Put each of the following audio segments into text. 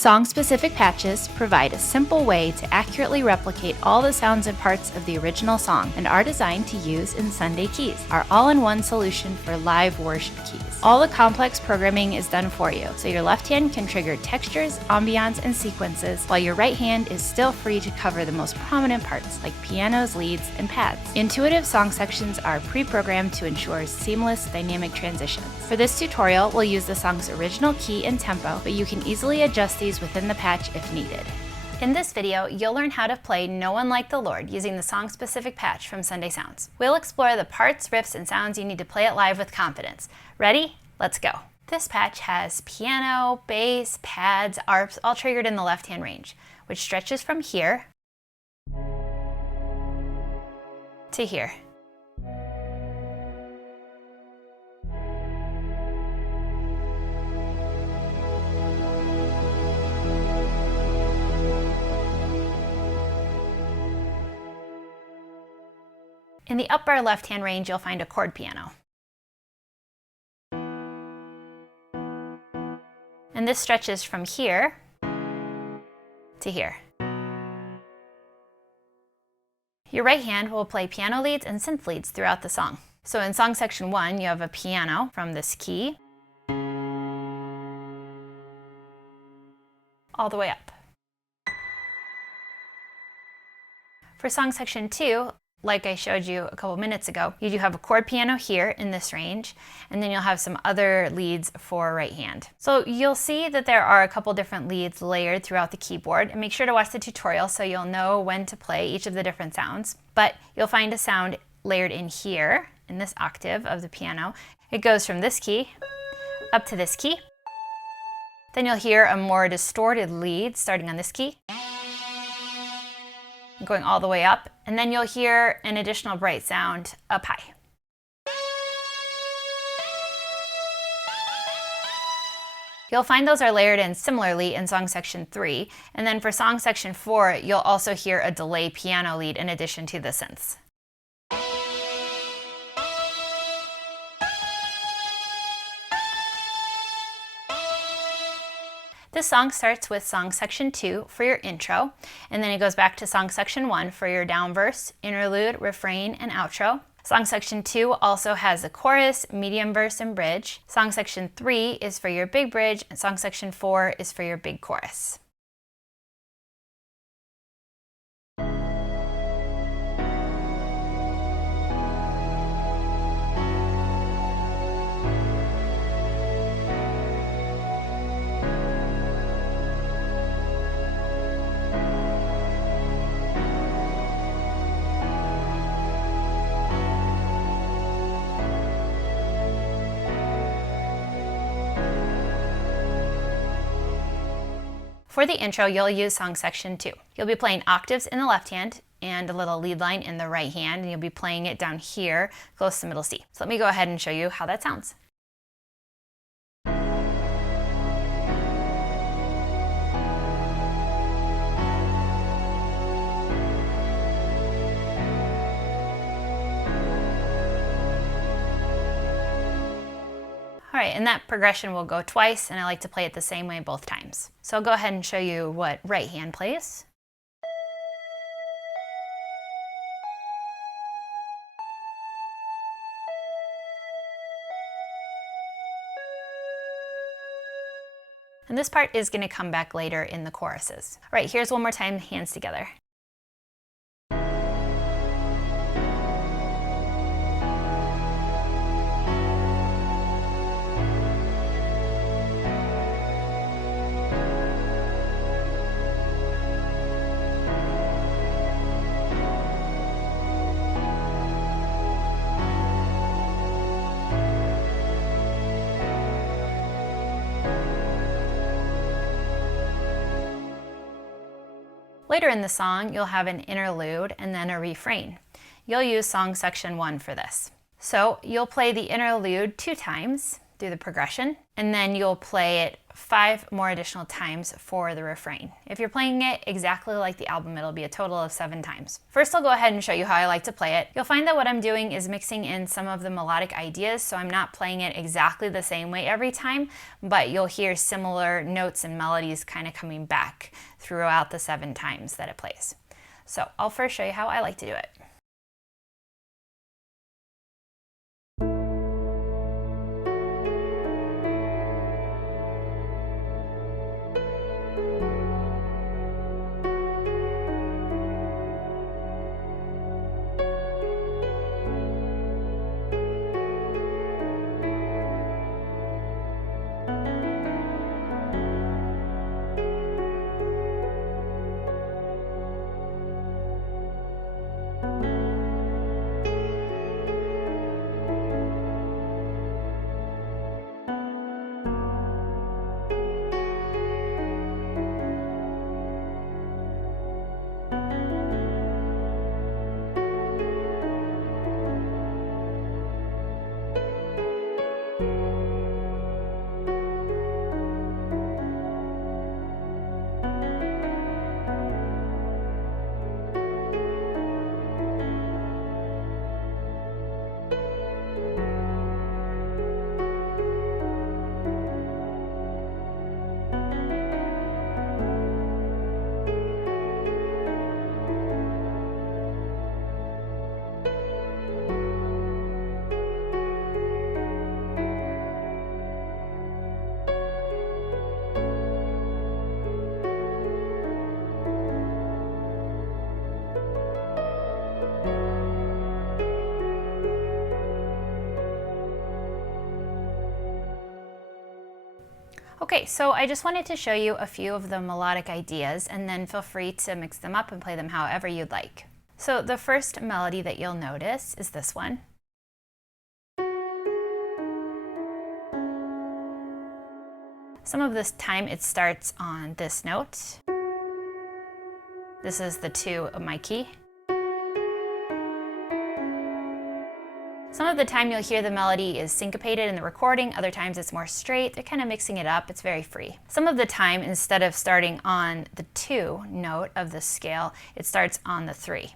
Song-specific patches provide a simple way to accurately replicate all the sounds and parts of the original song and are designed to use in Sunday Keys, our all-in-one solution for live worship keys. All the complex programming is done for you, so your left hand can trigger textures, ambiance, and sequences, while your right hand is still free to cover the most prominent parts like pianos, leads, and pads. Intuitive song sections are pre-programmed to ensure seamless dynamic transitions. For this tutorial, we'll use the song's original key and tempo, but you can easily adjust these within the patch if needed. In this video, you'll learn how to play No One Like the Lord using the song-specific patch from Sunday Sounds. We'll explore the parts, riffs, and sounds you need to play it live with confidence. Ready? Let's go. This patch has piano, bass, pads, arps, all triggered in the left-hand range, which stretches from here to here. In the upper left-hand range, you'll find a chord piano. And this stretches from here to here. Your right hand will play piano leads and synth leads throughout the song. So in song section 1, you have a piano from this key all the way up. For song section 2, like I showed you a couple minutes ago, you do have a chord piano here in this range, and then you'll have some other leads for right hand. So you'll see that there are a couple different leads layered throughout the keyboard, and make sure to watch the tutorial so you'll know when to play each of the different sounds. But you'll find a sound layered in here, in this octave of the piano. It goes from this key up to this key. Then you'll hear a more distorted lead starting on this key, going all the way up, and then you'll hear an additional bright sound up high. You'll find those are layered in similarly in song section 3, and then for song section 4, you'll also hear a delay piano lead in addition to the synths. This song starts with song section 2 for your intro, and then it goes back to song section 1 for your down verse, interlude, refrain, and outro. Song section 2 also has a chorus, medium verse, and bridge. Song section 3 is for your big bridge, and song section 4 is for your big chorus. For the intro, you'll use song section 2. You'll be playing octaves in the left hand and a little lead line in the right hand, and you'll be playing it down here, close to middle C. So let me go ahead and show you how that sounds. All right, and that progression will go twice, and I like to play it the same way both times. So I'll go ahead and show you what right hand plays. And this part is going to come back later in the choruses. All right, here's one more time, hands together. Later in the song, you'll have an interlude and then a refrain. You'll use song section 1 for this. So you'll play the interlude 2 times through the progression, and then you'll play it 5 more additional times for the refrain. If you're playing it exactly like the album, it'll be a total of 7 times. First, I'll go ahead and show you how I like to play it. You'll find that what I'm doing is mixing in some of the melodic ideas, so I'm not playing it exactly the same way every time, but you'll hear similar notes and melodies kind of coming back throughout the 7 times that it plays. So I'll first show you how I like to do it. Okay, so I just wanted to show you a few of the melodic ideas, and then feel free to mix them up and play them however you'd like. So the first melody that you'll notice is this one. Some of this time it starts on this note. This is the 2 of my key. Some of the time you'll hear the melody is syncopated in the recording, other times it's more straight. They're kind of mixing it up, it's very free. Some of the time, instead of starting on the 2 note of the scale, it starts on the 3.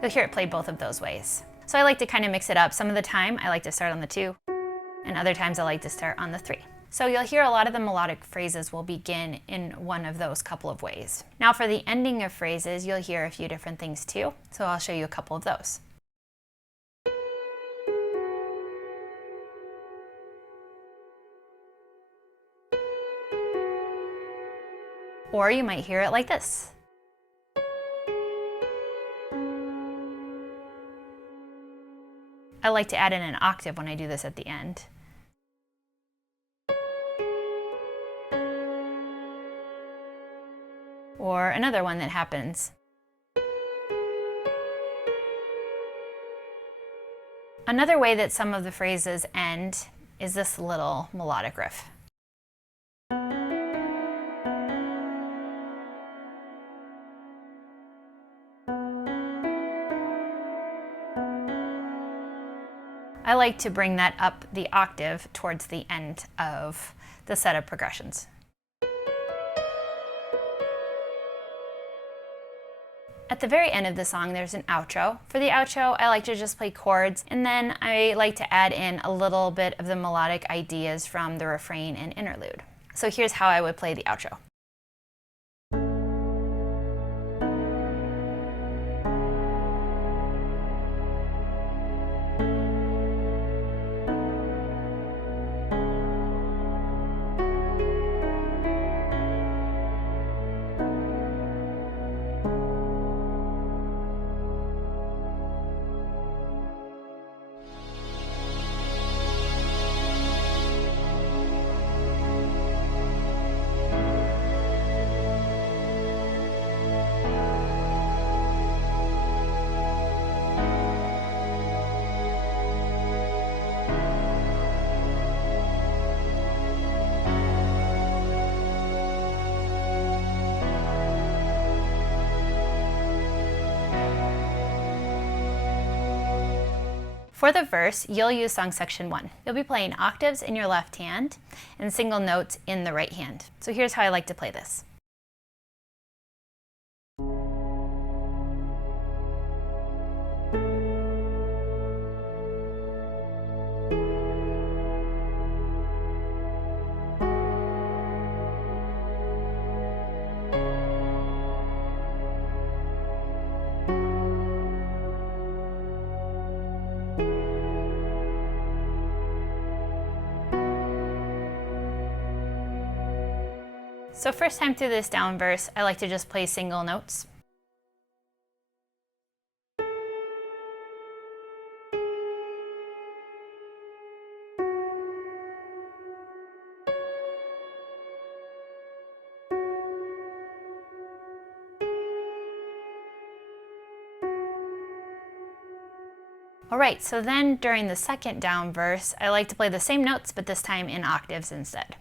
You'll hear it played both of those ways. So I like to kind of mix it up. Some of the time I like to start on the 2, and other times I like to start on the 3. So you'll hear a lot of the melodic phrases will begin in one of those couple of ways. Now for the ending of phrases, you'll hear a few different things too. So I'll show you a couple of those. Or you might hear it like this. I like to add in an octave when I do this at the end. Or another one that happens. Another way that some of the phrases end is this little melodic riff. I like to bring that up the octave towards the end of the set of progressions. At the very end of the song, there's an outro. For the outro, I like to just play chords, and then I like to add in a little bit of the melodic ideas from the refrain and interlude. So here's how I would play the outro. For the verse, you'll use song section 1. You'll be playing octaves in your left hand and single notes in the right hand. So here's how I like to play this. So first time through this down verse, I like to just play single notes. Alright, so then during the second down verse, I like to play the same notes, but this time in octaves instead.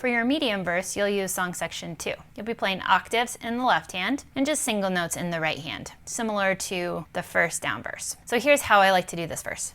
For your medium verse, you'll use song section 2. You'll be playing octaves in the left hand and just single notes in the right hand, similar to the first down verse. So here's how I like to do this verse.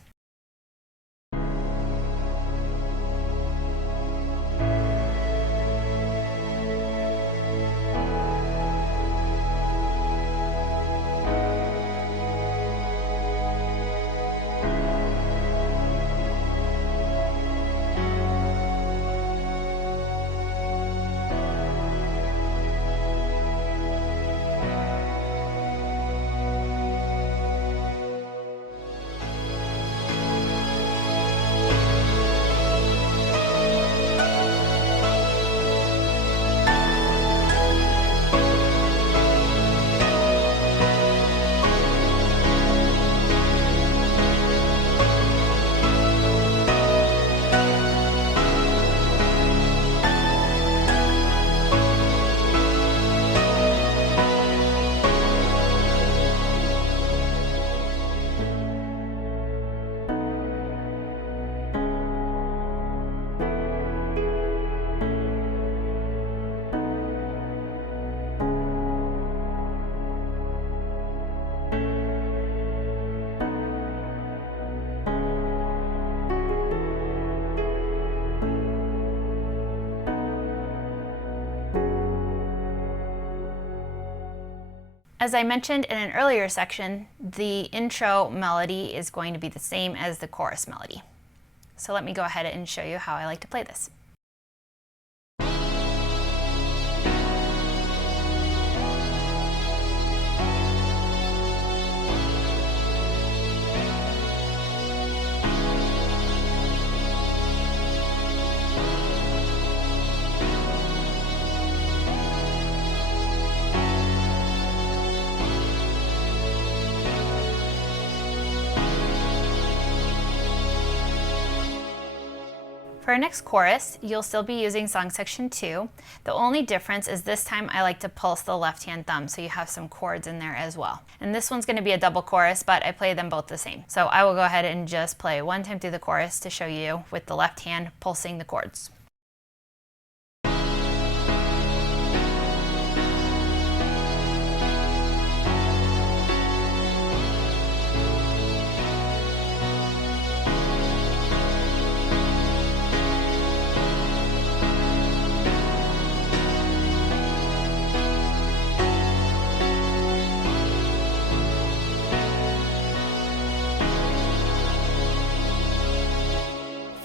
As I mentioned in an earlier section, the intro melody is going to be the same as the chorus melody. So let me go ahead and show you how I like to play this. For our next chorus, you'll still be using song section 2. The only difference is this time I like to pulse the left-hand thumb, so you have some chords in there as well. And this one's going to be a double chorus, but I play them both the same. So I will go ahead and just play one time through the chorus to show you with the left hand pulsing the chords.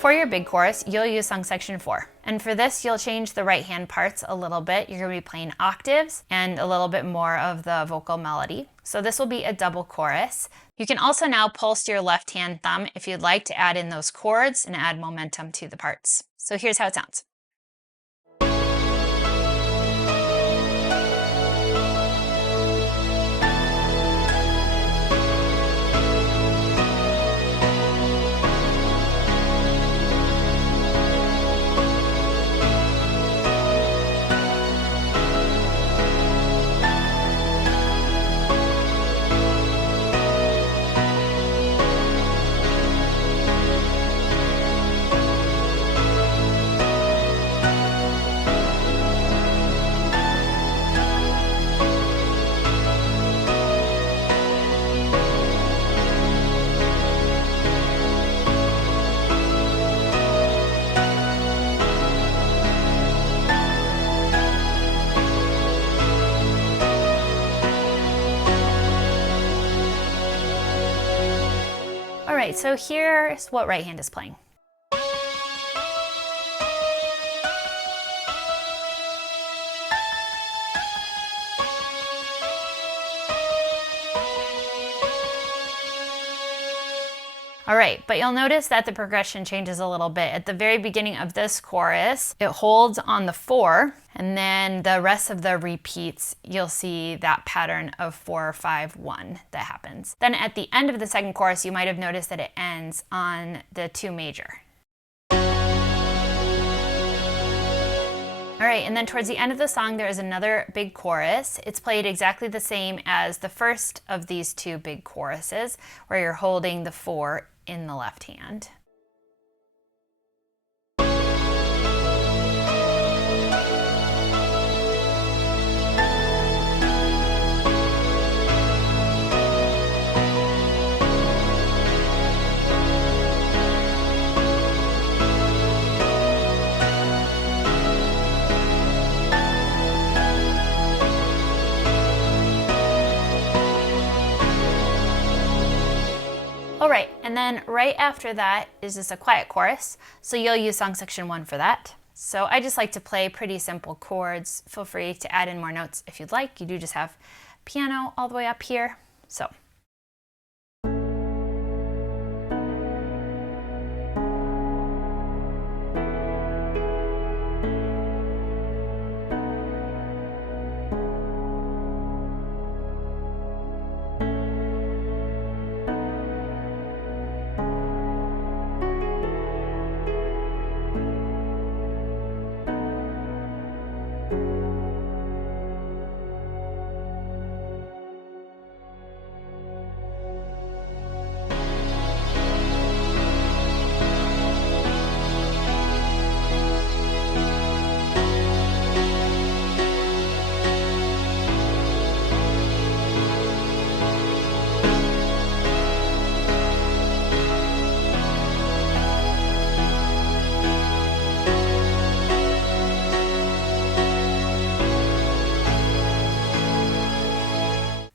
For your big chorus, you'll use song section 4. And for this, you'll change the right hand parts a little bit. You're going to be playing octaves and a little bit more of the vocal melody. So this will be a double chorus. You can also now pulse your left hand thumb if you'd like to add in those chords and add momentum to the parts. So here's how it sounds. right, so here's what right hand is playing. All right, but you'll notice that the progression changes a little bit. At the very beginning of this chorus, it holds on the 4, and then the rest of the repeats, you'll see that pattern of 4, 5, 1 that happens. Then at the end of the second chorus, you might have noticed that it ends on the 2 major. All right, and then towards the end of the song, there is another big chorus. It's played exactly the same as the first of these 2 big choruses, where you're holding the 4 in the left hand. All right, and then right after that is just a quiet chorus, so you'll use song section 1 for that. So I just like to play pretty simple chords. Feel free to add in more notes if you'd like. You do just have piano all the way up here, so.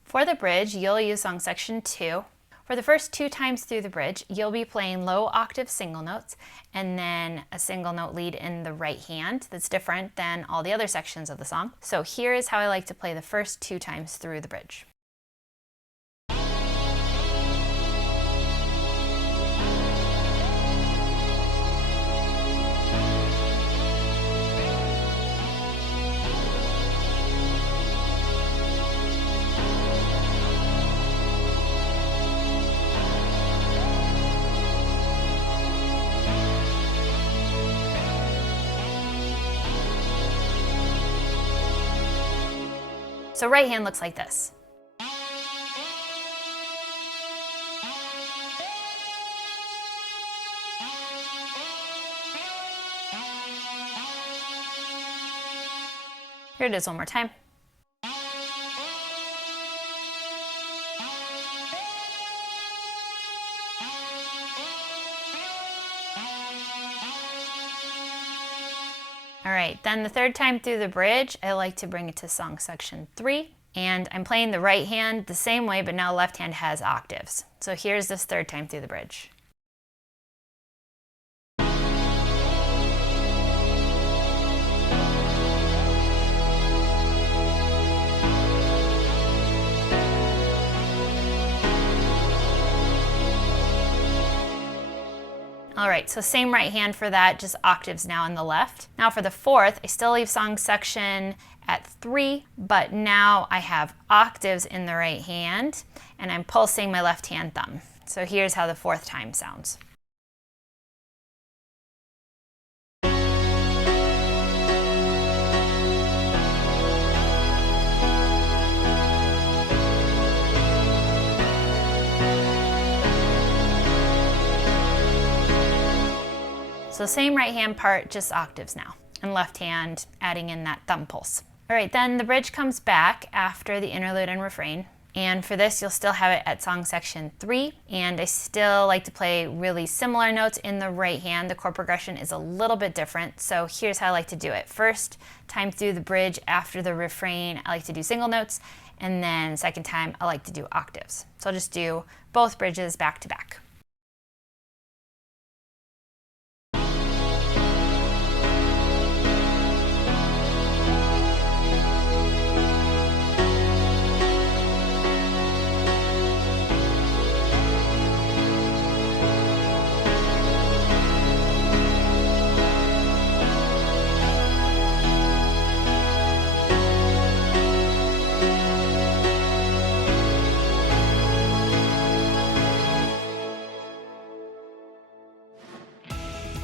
For the bridge, you'll use song section 2. For the first 2 times through the bridge, you'll be playing low octave single notes and then a single note lead in the right hand that's different than all the other sections of the song. So here is how I like to play the first 2 times through the bridge. So right hand looks like this. Here it is one more time. All right, then the third time through the bridge, I like to bring it to song section 3. And I'm playing the right hand the same way, but now left hand has octaves. So here's this third time through the bridge. All right, so same right hand for that, just octaves now in the left. Now for the fourth, I still leave song section at 3, but now I have octaves in the right hand and I'm pulsing my left hand thumb. So here's how the fourth time sounds. So same right hand part, just octaves now, and left hand adding in that thumb pulse. All right, then the bridge comes back after the interlude and refrain. And for this, you'll still have it at song section 3. And I still like to play really similar notes in the right hand. The chord progression is a little bit different. So here's how I like to do it. First time through the bridge after the refrain, I like to do single notes. And then second time, I like to do octaves. So I'll just do both bridges back to back.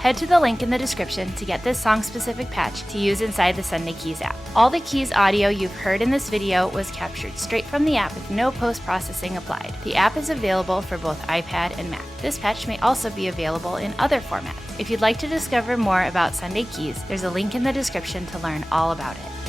Head to the link in the description to get this song-specific patch to use inside the Sunday Keys app. All the Keys audio you've heard in this video was captured straight from the app with no post-processing applied. The app is available for both iPad and Mac. This patch may also be available in other formats. If you'd like to discover more about Sunday Keys, there's a link in the description to learn all about it.